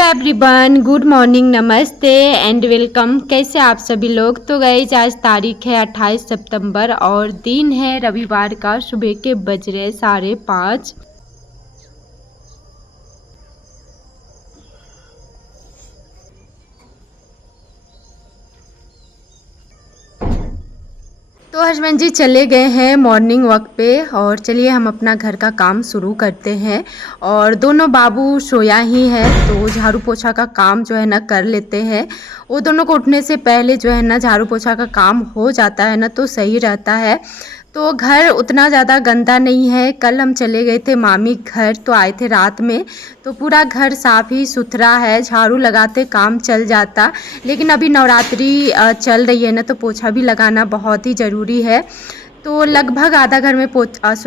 Hello everyone, good morning, नमस्ते and welcome. कैसे आप सभी लोग। तो गाइस आज तारीख है 28 सितंबर और दिन है रविवार का। सुबह के बज रहे 5:30। तो हस्बैंड जी चले गए हैं मॉर्निंग वॉक पे और चलिए हम अपना घर का काम शुरू करते हैं। और दोनों बाबू सोया ही है तो झाड़ू पोछा का काम जो है ना कर लेते हैं। वो दोनों को उठने से पहले जो है ना झाड़ू पोछा का काम हो जाता है ना तो सही रहता है। तो घर उतना ज़्यादा गंदा नहीं है। कल हम चले गए थे मामी घर तो आए थे रात में, तो पूरा घर साफ़ ही सुथरा है। झाड़ू लगाते काम चल जाता, लेकिन अभी नवरात्रि चल रही है ना तो पोछा भी लगाना बहुत ही ज़रूरी है। तो लगभग आधा घर में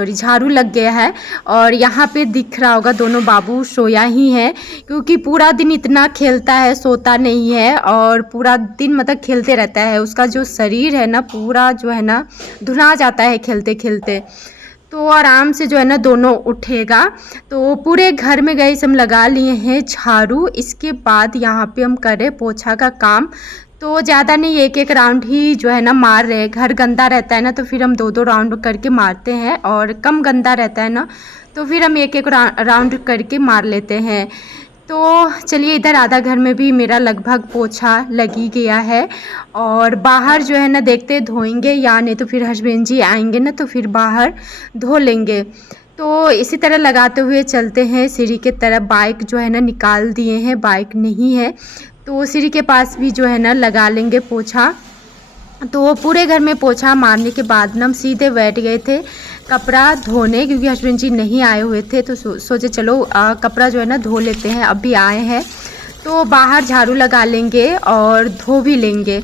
झाड़ू लग गया है। और यहाँ पे दिख रहा होगा दोनों बाबू सोया ही है, क्योंकि पूरा दिन इतना खेलता है, सोता नहीं है और पूरा दिन मतलब खेलते रहता है। उसका जो शरीर है ना पूरा जो है ना धुना जाता है खेलते खेलते। तो आराम से जो है ना दोनों उठेगा। तो पूरे घर में गए हम लगा लिए हैं झाड़ू। इसके बाद यहाँ पे हम करें पोछा का काम। तो ज़्यादा नहीं, एक एक राउंड ही जो है ना मार रहे हैं। घर गंदा रहता है ना तो फिर हम दो दो राउंड करके मारते हैं, और कम गंदा रहता है ना तो फिर हम एक एक राउंड करके मार लेते हैं। तो चलिए इधर आधा घर में भी मेरा लगभग पोछा लगी गया है। और बाहर जो है ना देखते धोएंगे या नहीं तो फिर हस्बैंड जी आएंगे ना तो फिर बाहर धो लेंगे। तो इसी तरह लगाते हुए चलते हैं सीढ़ी के तरफ। बाइक जो है ना निकाल दिए हैं, बाइक नहीं है तो सीढ़ी के पास भी जो है ना लगा लेंगे पोछा। तो पूरे घर में पोछा मारने के बाद ना हम सीधे बैठ गए थे कपड़ा धोने, क्योंकि हस्बैंड जी नहीं आए हुए थे तो सोचे चलो कपड़ा जो है ना धो लेते हैं। अभी आए हैं तो बाहर झाड़ू लगा लेंगे और धो भी लेंगे।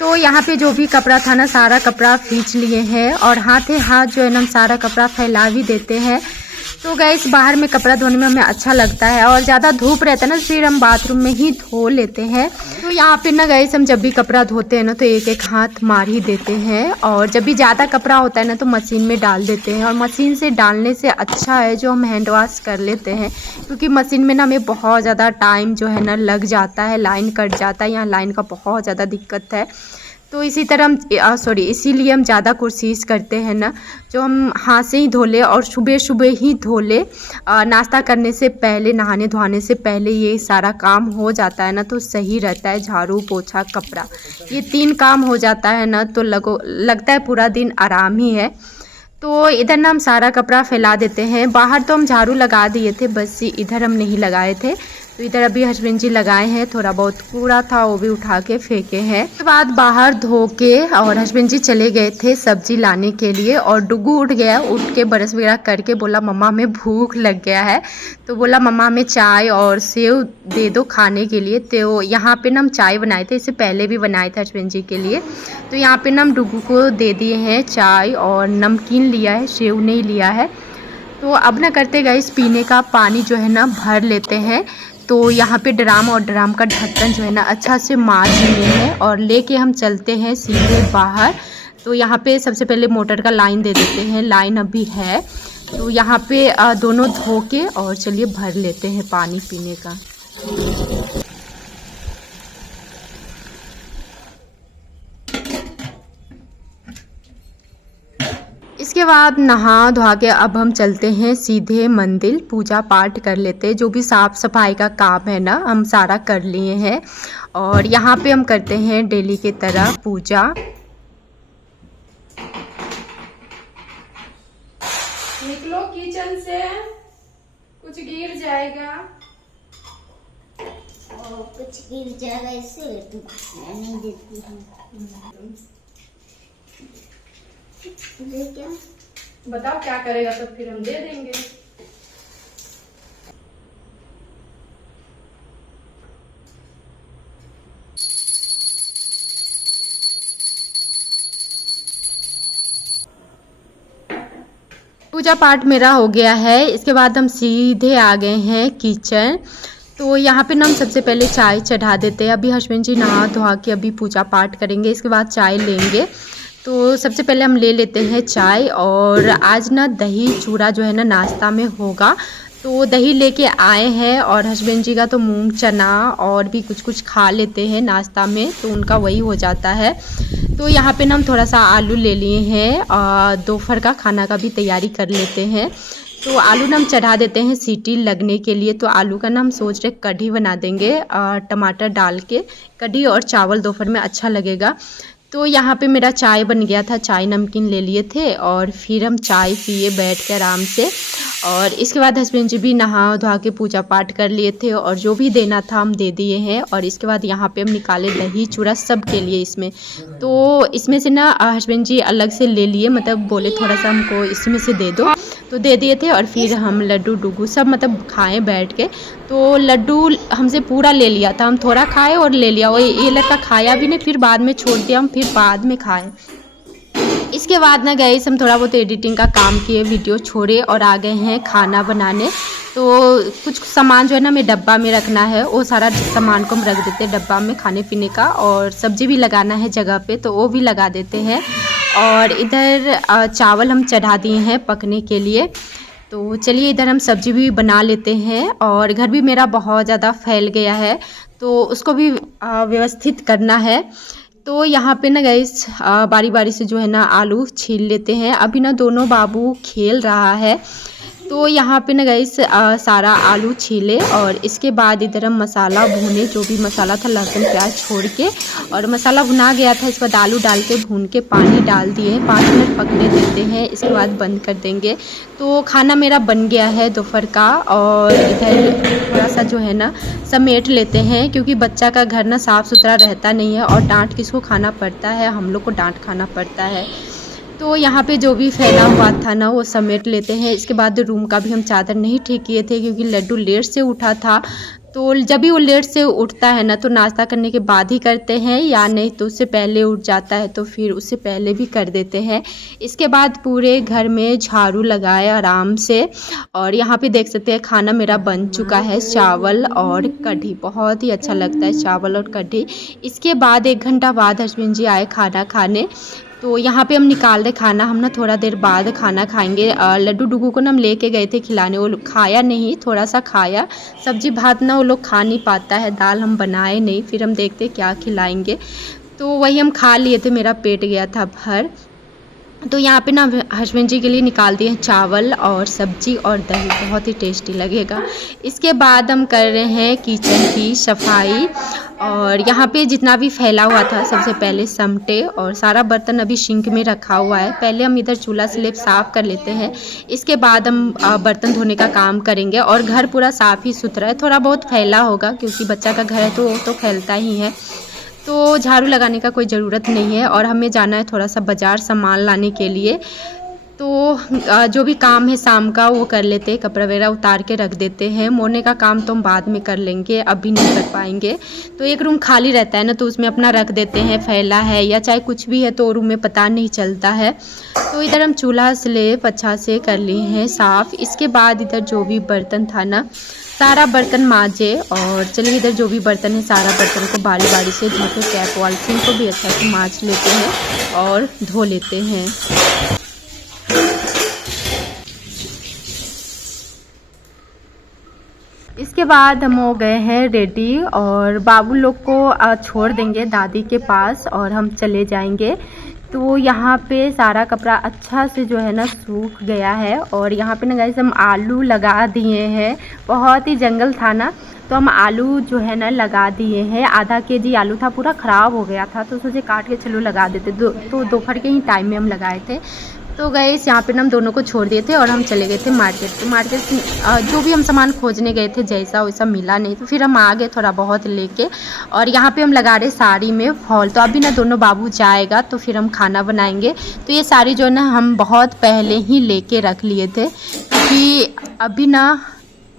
तो यहाँ पे जो भी कपड़ा था ना सारा कपड़ा खींच लिए हैं, और हाथ जो है ना हम सारा कपड़ा फैला भी देते हैं। तो गैस बाहर में कपड़ा धोने में हमें अच्छा लगता है, और ज़्यादा धूप रहता है ना फिर हम बाथरूम में ही धो लेते हैं। तो यहाँ पे ना गैस हम जब भी कपड़ा धोते हैं ना तो एक एक हाथ मार ही देते हैं, और जब भी ज़्यादा कपड़ा होता है ना तो मशीन में डाल देते हैं। और मशीन से डालने से अच्छा है जो हम हैंड वॉश कर लेते हैं, क्योंकि मशीन में ना हमें बहुत ज़्यादा टाइम जो है ना लग जाता है, लाइन कट जाता है। यहाँ लाइन का बहुत ज़्यादा दिक्कत है। तो इसी तरह हम इसीलिए हम ज़्यादा कोशिश करते हैं ना जो हम हाथ से ही धो ले, और सुबह सुबह ही धो ले। नाश्ता करने से पहले, नहाने धोने से पहले ये सारा काम हो जाता है ना तो सही रहता है। झाड़ू पोछा कपड़ा ये 3 काम हो जाता है ना तो लगता है पूरा दिन आराम ही है। तो इधर ना हम सारा कपड़ा फैला देते हैं। बाहर तो हम झाड़ू लगा दिए थे, बस इधर हम नहीं लगाए थे। तो इधर अभी हस्बैंड जी लगाए हैं, थोड़ा बहुत कूड़ा था वो भी उठा के फेंके हैं। उसके बाद बाहर धो के और हस्बैंड जी चले गए थे सब्जी लाने के लिए, और डुगू उठ गया। उठ के ब्रश वगैरह करके बोला मम्मा हमें भूख लग गया है। तो बोला मम्मा हमें चाय और सेव दे दो खाने के लिए। तो यहाँ पे ना हम चाय बनाए थे, इससे पहले भी बनाए थे हस्बैंड जी के लिए। तो यहाँ पे ना हम डुगू को दे दिए हैं चाय, और नमकीन लिया है, सेव नहीं लिया है। तो अब ना करते गाइस पीने का पानी जो है ना भर लेते हैं। तो यहाँ पे ड्राम और ड्राम का ढक्कन जो है ना अच्छा से मार लिए हैं, और लेके हम चलते हैं सीधे बाहर। तो यहाँ पे सबसे पहले मोटर का लाइन दे देते हैं, लाइन अभी है। तो यहाँ पे दोनों धो के और चलिए भर लेते हैं पानी पीने का। इसके बाद नहा धोआ के अब हम चलते हैं सीधे मंदिर, पूजा पाठ कर लेते हैं। जो भी साफ़ सफाई का काम है ना हम सारा कर लिए हैं, और यहाँ पे हम करते हैं डेली की तरह पूजा। निकलो किचन से, कुछ गिर जाएगा। कुछ गिर जाएगा इससे तो मैं नहीं देती हूँ। क्या बताओ क्या करेगा तो फिर हम दे देंगे। पूजा पाठ मेरा हो गया है। इसके बाद हम सीधे आ गए हैं किचन। तो यहाँ पे ना हम सबसे पहले चाय चढ़ा देते हैं। अभी हस्बैंड जी नहा धोआ के अभी पूजा पाठ करेंगे, इसके बाद चाय लेंगे। तो सबसे पहले हम ले लेते हैं चाय, और आज ना दही चूड़ा जो है ना नाश्ता में होगा। तो दही लेके आए हैं और हस्बैंड जी का तो मूंग चना और भी कुछ कुछ खा लेते हैं नाश्ता में, तो उनका वही हो जाता है। तो यहाँ पे ना हम थोड़ा सा आलू ले लिए हैं, दोपहर का खाना का भी तैयारी कर लेते हैं। तो आलू ना हम चढ़ा देते हैं सीटी लगने के लिए। तो आलू का ना हम सोच रहे कढ़ी बना देंगे, टमाटर डाल के कढ़ी और चावल दोपहर में अच्छा लगेगा। तो यहाँ पे मेरा चाय बन गया था, चाय नमकीन ले लिए थे और फिर हम चाय पिए बैठ के आराम से। और इसके बाद हस्बैंड जी भी नहा धोआ के पूजा पाठ कर लिए थे और जो भी देना था हम दे दिए हैं। और इसके बाद यहाँ पे हम निकाले दही चूड़ा सब के लिए इसमें। तो इसमें से ना हस्बैंड जी अलग से ले लिए, मतलब बोले थोड़ा सा हमको इसमें से दे दो, तो दे दिए थे। और फिर हम लड्डू डुगू सब मतलब खाएं बैठ के। तो लड्डू हमसे पूरा ले लिया था, हम थोड़ा खाए और ले लिया। और ये लड़का खाया भी नहीं, फिर बाद में छोड़ दिया, हम फिर बाद में खाए। इसके बाद ना गए हम थोड़ा बहुत एडिटिंग का काम किए, वीडियो छोड़े और आ गए हैं खाना बनाने। तो कुछ सामान जो है ना हमें डब्बा में रखना है, वो सारा सामान को हम रख देते हैं डब्बा में खाने पीने का। और सब्जी भी लगाना है जगह पे, तो वो भी लगा देते हैं। और इधर चावल हम चढ़ा दिए हैं पकने के लिए। तो चलिए इधर हम सब्जी भी बना लेते हैं। और घर भी मेरा बहुत ज़्यादा फैल गया है, तो उसको भी व्यवस्थित करना है। तो यहाँ पे ना गाइस बारी बारी से जो है ना आलू छील लेते हैं। अभी ना दोनों बाबू खेल रहा है, तो यहाँ पे ना गाइस सारा आलू छीले और इसके बाद इधर हम मसाला भूने, जो भी मसाला था लहसुन प्याज छोड़ के। और मसाला भुना गया था, इसके बाद आलू डाल के भून के पानी डाल दिए, 5 मिनट पकने देते हैं, इसके बाद बंद कर देंगे। तो खाना मेरा बन गया है दोपहर का। और इधर थोड़ा सा जो है ना समेट लेते हैं, क्योंकि बच्चा का घर ना साफ़ सुथरा रहता नहीं है और डांट किसको खाना पड़ता है, हम लोग को डांट खाना पड़ता है। तो यहाँ पे जो भी फैला हुआ था ना वो समेट लेते हैं। इसके बाद रूम का भी हम चादर नहीं ठीक किए थे, क्योंकि लड्डू लेट से उठा था। तो जब भी वो लेट से उठता है ना तो नाश्ता करने के बाद ही करते हैं, या नहीं तो उससे पहले उठ जाता है तो फिर उससे पहले भी कर देते हैं। इसके बाद पूरे घर में झाड़ू लगाए आराम से। और यहाँ पे देख सकते हैं खाना मेरा बन चुका है, चावल और कढ़ी, बहुत ही अच्छा लगता है चावल और कढ़ी। इसके बाद 1 घंटा बाद हस्बैंड जी आए खाना खाने। तो यहाँ पे हम निकाल रहे खाना, हम ना थोड़ा देर बाद खाना खाएंगे। लड्डू डुगू को ना हम लेके गए थे खिलाने, वो खाया नहीं, थोड़ा सा खाया। सब्जी भात ना वो लोग खा नहीं पाता है, दाल हम बनाए नहीं, फिर हम देखते क्या खिलाएंगे। तो वही हम खा लिए थे, मेरा पेट गया था भर। तो यहाँ पे ना हस्बैंड जी के लिए निकाल दिए चावल और सब्जी और दही, बहुत ही टेस्टी लगेगा। इसके बाद हम कर रहे हैं किचन की सफाई। और यहाँ पे जितना भी फैला हुआ था सबसे पहले समटे, और सारा बर्तन अभी सिंक में रखा हुआ है। पहले हम इधर चूल्हा स्लेब साफ़ कर लेते हैं, इसके बाद हम बर्तन धोने का काम करेंगे। और घर पूरा साफ़ ही सुथरा है, थोड़ा बहुत फैला होगा क्योंकि बच्चा का घर है तो वो तो फैलता ही है। तो झाड़ू लगाने का कोई ज़रूरत नहीं है। और हमें जाना है थोड़ा सा बाज़ार सामान लाने के लिए। तो जो भी काम है शाम का वो कर लेते हैं, कपड़ा वगैरह उतार के रख देते हैं। मोड़ने का काम तो हम बाद में कर लेंगे, अभी नहीं कर पाएंगे। तो एक रूम खाली रहता है ना, तो उसमें अपना रख देते हैं, फैला है या चाहे कुछ भी है तो रूम में पता नहीं चलता है। तो इधर हम चूल्हा स्लेब अच्छा से कर लिए हैं साफ़। इसके बाद इधर जो भी बर्तन था ना सारा बर्तन मांजे। और चलिए इधर जो भी बर्तन है सारा बर्तन को बारी बारी से धो के कैप वाल्सिन को भी अच्छा से मांज लेते हैं और धो लेते हैं। इसके बाद हम हो गए हैं रेडी और बाबू लोग को छोड़ देंगे दादी के पास और हम चले जाएंगे। तो यहाँ पे सारा कपड़ा अच्छा से जो है ना सूख गया है। और यहाँ पे ना गाइस हम आलू लगा दिए हैं, बहुत ही जंगल था ना तो हम आलू जो है ना लगा दिए हैं। आधा केजी आलू था, पूरा ख़राब हो गया था तो सोचे काट के चलो लगा देते। तो दोपहर के ही टाइम में हम लगाए थे। तो गाइस यहाँ पे ना हम दोनों को छोड़ दिए थे और हम चले गए थे मार्केट। तो मार्केट जो भी हम सामान खोजने गए थे जैसा वैसा मिला नहीं, तो फिर हम आ गए थोड़ा बहुत लेके। और यहाँ पे हम लगा रहे साड़ी में फॉल। तो अभी ना दोनों बाबू जाएगा तो फिर हम खाना बनाएंगे। तो ये साड़ी जो है ना हम बहुत पहले ही लेके रख लिए थे, क्योंकि अभी ना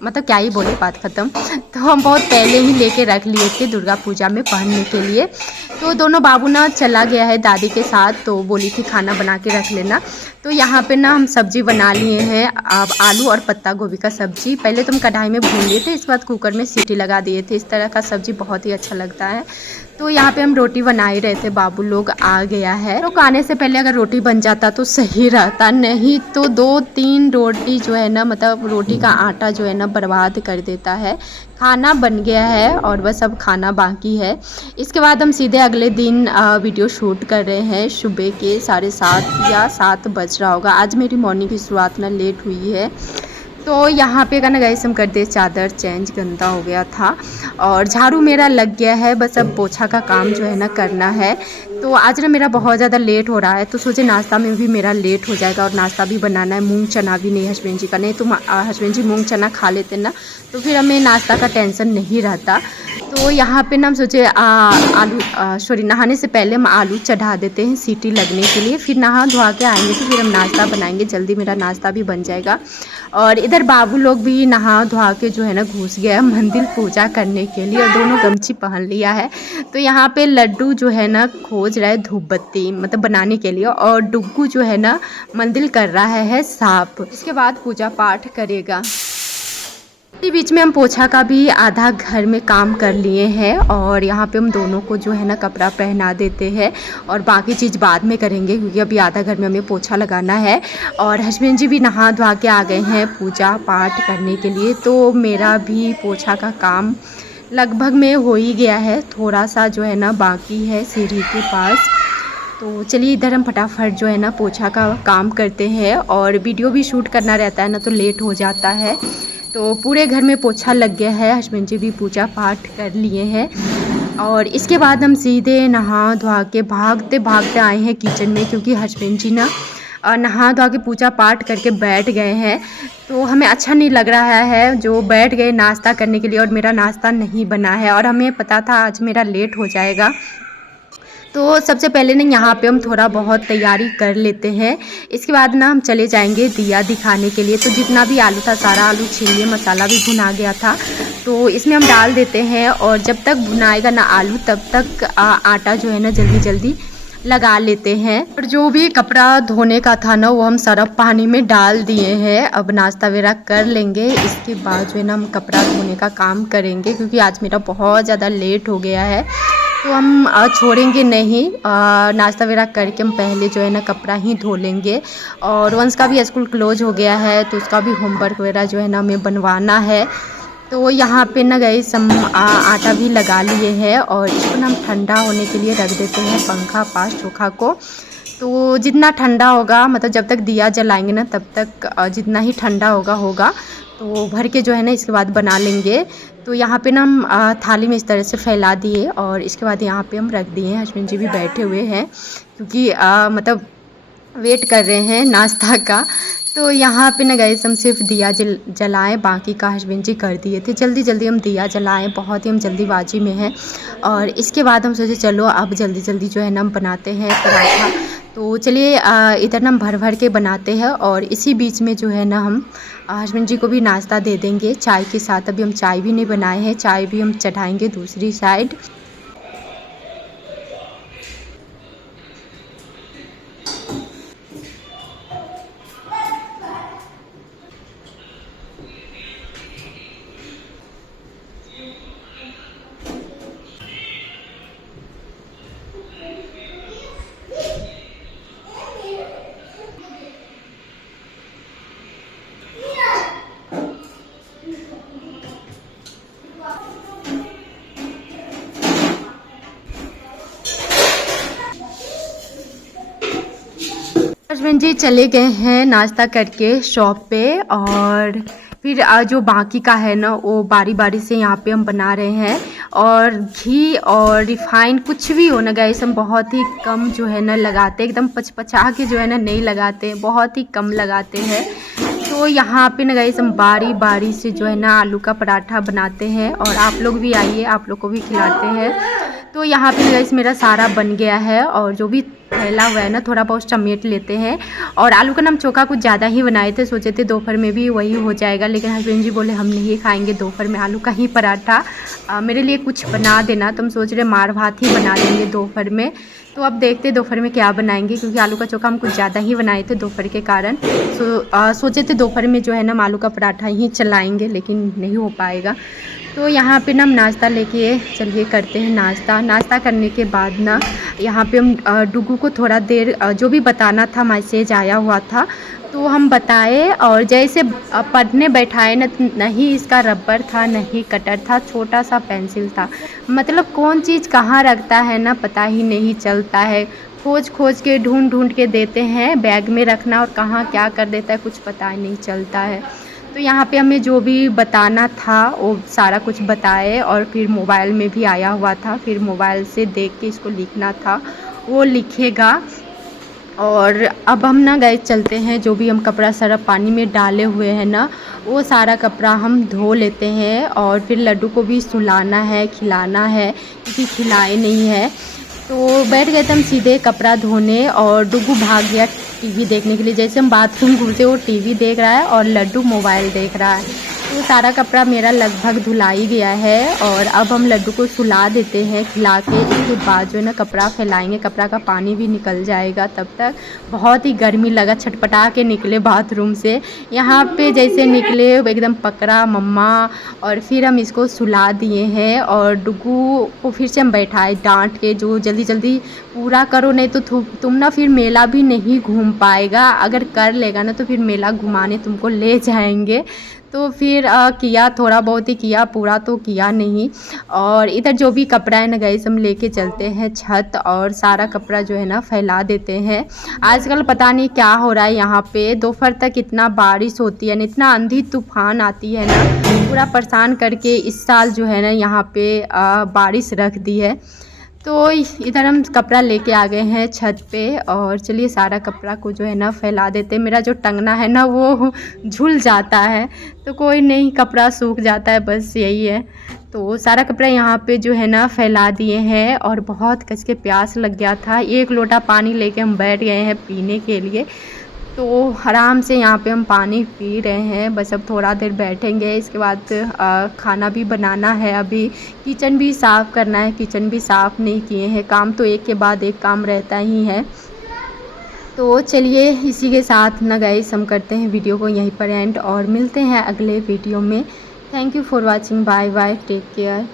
मतलब क्या ही बोले, बात ख़त्म। तो हम बहुत पहले ही लेके रख लिए थे दुर्गा पूजा में पहनने के लिए। तो दोनों बाबू ना चला गया है दादी के साथ, तो बोली थी खाना बना के रख लेना। तो यहाँ पे ना हम सब्जी बना लिए हैं, अब आलू और पत्ता गोभी का सब्जी। पहले तो हम कढ़ाई में भून लिए थे, इसके बाद कुकर में सीटी लगा दिए थे। इस तरह का सब्जी बहुत ही अच्छा लगता है। तो यहाँ पे हम रोटी बना ही रहे थे, बाबू लोग आ गया है। तो आने से पहले अगर रोटी बन जाता तो सही रहता, नहीं तो 2-3 रोटी जो है ना, मतलब रोटी का आटा जो है ना बर्बाद कर देता है। खाना बन गया है और बस अब खाना बाकी है। इसके बाद हम सीधे अगले दिन वीडियो शूट कर रहे हैं। सुबह के 7:30 या 7 बज रहा होगा। आज मेरी मॉर्निंग की शुरुआत ना लेट हुई है। तो यहाँ पे का ना गाइस हम कर दे, चादर चेंज गंदा हो गया था और झाड़ू मेरा लग गया है। बस अब पोछा का काम जो है ना करना है। तो आज ना मेरा बहुत ज़्यादा लेट हो रहा है, तो सोचे नाश्ता में भी मेरा लेट हो जाएगा और नाश्ता भी बनाना है। मूंग चना भी नहीं हस्बैंड जी का, नहीं तो हस्बैंड जी मूंग चना खा लेते ना, तो फिर हमें नाश्ता का टेंशन नहीं रहता। तो यहाँ पे ना हम सोचे आलू नहाने से पहले हम आलू चढ़ा देते हैं सीटी लगने के लिए, फिर नहा धोआ के आएंगे तो फिर हम नाश्ता बनाएंगे, जल्दी मेरा नाश्ता भी बन जाएगा। और इधर बाबू लोग भी नहा धोआ के जो है ना घुस गया मंदिर पूजा करने के लिए, और दोनों गमछी पहन लिया है। तो यहाँ पे लड्डू जो है ना खोज रहा है धूप बत्ती मतलब बनाने के लिए, और डुग्गू जो है ना मंदिर कर रहा है साफ। इसके बाद पूजा पाठ करेगा। इसी बीच में हम पोछा का भी आधा घर में काम कर लिए हैं, और यहाँ पे हम दोनों को जो है ना कपड़ा पहना देते हैं और बाकी चीज़ बाद में करेंगे, क्योंकि अभी आधा घर में हमें पोछा लगाना है। और हस्बैंड जी भी नहा धोआ के आ गए हैं पूजा पाठ करने के लिए। तो मेरा भी पोछा का काम लगभग में हो ही गया है, थोड़ा सा जो है ना बाकी है सीढ़ी के पास। तो चलिए इधर हम फटाफट जो है ना पोछा का काम करते हैं, और वीडियो भी शूट करना रहता है ना तो लेट हो जाता है। तो पूरे घर में पोछा लग गया है, हस्बैंड जी भी पूजा पाठ कर लिए हैं। और इसके बाद हम सीधे नहा धोआ के भागते भागते आए हैं किचन में, क्योंकि हस्बैंड जी ना नहा धोआ के पूजा पाठ करके बैठ गए हैं। तो हमें अच्छा नहीं लग रहा है जो बैठ गए नाश्ता करने के लिए, और मेरा नाश्ता नहीं बना है, और हमें पता था आज मेरा लेट हो जाएगा। तो सबसे पहले ना यहाँ पे हम थोड़ा बहुत तैयारी कर लेते हैं। इसके बाद ना हम चले जाएंगे दिया दिखाने के लिए। तो जितना भी आलू था सारा आलू छील लिए, मसाला भी भुना गया था, तो इसमें हम डाल देते हैं। और जब तक भुनाएगा ना आलू तब तक आटा जो है ना जल्दी जल्दी लगा लेते हैं। और जो भी कपड़ा धोने का था ना वो हम सरफ पानी में डाल दिए हैं। अब नाश्ता वगैरह कर लेंगे, इसके बाद जो है ना हम कपड़ा धोने का काम करेंगे, क्योंकि आज मेरा बहुत ज़्यादा लेट हो गया है। तो हम छोड़ेंगे नहीं, नाश्ता वगैरह करके हम पहले जो है ना कपड़ा ही धो लेंगे। और वंश का भी स्कूल क्लोज हो गया है, तो उसका भी होमवर्क वगैरह जो है ना हमें बनवाना है। तो यहाँ पे ना गाइस हम आटा भी लगा लिए हैं, और इसको ना हम ठंडा होने के लिए रख देते हैं पंखा पास चोखा को। तो जितना ठंडा होगा, मतलब जब तक दिया जलाएंगे ना तब तक जितना ही ठंडा होगा तो भर के जो है ना इसके बाद बना लेंगे। तो यहाँ पे ना हम थाली में इस तरह से फैला दिए, और इसके बाद यहाँ पे हम रख दिए हैं। हस्बैंड जी भी बैठे हुए हैं, क्योंकि मतलब वेट कर रहे हैं नाश्ता का। तो यहाँ पे ना गाइस हम सिर्फ दिया जलाएं, बाकी का हस्बैंड जी कर दिए थे। जल्दी जल्दी हम दिया जलाएं, बहुत ही हम जल्दीबाजी में हैं। और इसके बाद हम सोचे चलो अब जल्दी जल्दी जो है ना हम बनाते हैं पराठा। तो चलिए इधर ना हम भर भर के बनाते हैं, और इसी बीच में जो है ना हम हस्बैंड जी को भी नाश्ता दे देंगे चाय के साथ। अभी हम चाय भी नहीं बनाए हैं, चाय भी हम चढ़ाएंगे दूसरी साइड। हस्बैंड जी चले गए हैं नाश्ता करके शॉप पे, और फिर जो बाकी का है ना वो बारी बारी से यहाँ पे हम बना रहे हैं। और घी और रिफाइंड कुछ भी हो ना गाइस हम बहुत ही कम जो है ना लगाते, एकदम पचपचा के जो है ना नहीं लगाते, बहुत ही कम लगाते हैं। तो यहाँ पे ना गाइस हम बारी बारी से जो है ना आलू का पराठा बनाते हैं, और आप लोग भी आइए, आप लोग को भी खिलाते हैं। तो यहाँ पे गाइस मेरा सारा बन गया है, और जो भी फैला हुआ है ना, थोड़ा बहुत समेट लेते हैं। और आलू का नम चोखा कुछ ज़्यादा ही बनाए थे, सोचे थे दोपहर में भी वही हो जाएगा, लेकिन हस्बैंड जी बोले हम नहीं खाएंगे दोपहर में आलू का ही पराठा, मेरे लिए कुछ बना देना। तो हम सोच रहे मार भात ही बना देंगे दोपहर में। तो अब देखते दोपहर में क्या बनाएंगे, क्योंकि आलू का चोखा हम कुछ ज़्यादा ही बनाए थे दोपहर के कारण। सोचे थे दोपहर में जो है ना हम आलू का पराठा ही चलाएँगे, लेकिन नहीं हो पाएगा। तो यहाँ पे ना हम नाश्ता लेके चलिए करते हैं नाश्ता। नाश्ता करने के बाद ना यहाँ पे हम डुगू को थोड़ा देर जो भी बताना था, मैसेज आया हुआ था तो हम बताए। और जैसे पढ़ने बैठाए ना, नहीं इसका रबर था नहीं कटर था, छोटा सा पेंसिल था। मतलब कौन चीज़ कहाँ रखता है ना पता ही नहीं चलता है। खोज खोज के ढूंढ ढूंढ के देते हैं बैग में रखना, और कहाँ क्या कर देता है कुछ पता ही नहीं चलता है। तो यहाँ पे हमें जो भी बताना था वो सारा कुछ बताए, और फिर मोबाइल में भी आया हुआ था, फिर मोबाइल से देख के इसको लिखना था वो लिखेगा। और अब हम ना गए चलते हैं, जो भी हम कपड़ा सारा पानी में डाले हुए हैं ना वो सारा कपड़ा हम धो लेते हैं। और फिर लड्डू को भी सुलाना है, खिलाना है, क्योंकि खिलाए नहीं है। तो बैठ गए थे हम सीधे कपड़ा धोने, और डुगू भाग गया टीवी देखने के लिए। जैसे हम बाथरूम घुसे वो टीवी देख रहा है और लड्डू मोबाइल देख रहा है। तो सारा कपड़ा मेरा लगभग धुलाई गया है, और अब हम लड्डू को सुला देते हैं। खिला के इसके बाद जो है ना कपड़ा फैलाएंगे, कपड़ा का पानी भी निकल जाएगा। तब तक बहुत ही गर्मी लगा, छटपटा के निकले बाथरूम से। यहाँ पे जैसे निकले एकदम पकड़ा मम्मा, और फिर हम इसको सुला दिए हैं। और डुगू को फिर से हम बैठाए डांट के, जो जल्दी जल्दी पूरा करो, नहीं तो तुम ना फिर मेला भी नहीं घूम पाएगा। अगर कर लेगा ना तो फिर मेला घुमाने तुमको ले जाएंगे। तो फिर किया, थोड़ा बहुत ही किया, पूरा तो किया नहीं। और इधर जो भी कपड़ा है ना गाइस हम लेके चलते हैं छत, और सारा कपड़ा जो है ना फैला देते हैं। आजकल पता नहीं क्या हो रहा है यहाँ पे, दोपहर तक इतना बारिश होती है ना, इतना आंधी तूफान आती है ना, पूरा परेशान करके इस साल जो है ना यहाँ पे बारिश रख दी है। तो इधर हम कपड़ा लेके आ गए हैं छत पे, और चलिए सारा कपड़ा को जो है ना फैला देते हैं। मेरा जो टंगना है ना वो झूल जाता है, तो कोई नहीं, कपड़ा सूख जाता है, बस यही है। तो सारा कपड़ा यहाँ पे जो है ना फैला दिए हैं, और बहुत कस के प्यास लग गया था। 1 लोटा पानी लेके हम बैठ गए हैं पीने के लिए। तो आराम से यहाँ पे हम पानी पी रहे हैं। बस अब थोड़ा देर बैठेंगे, इसके बाद खाना भी बनाना है। अभी किचन भी साफ़ करना है, किचन भी साफ़ नहीं किए हैं। काम तो एक के बाद एक काम रहता ही है। तो चलिए इसी के साथ ना गाइस हम करते हैं वीडियो को यहीं पर एंड, और मिलते हैं अगले वीडियो में। Thank you for watching, bye bye, take care.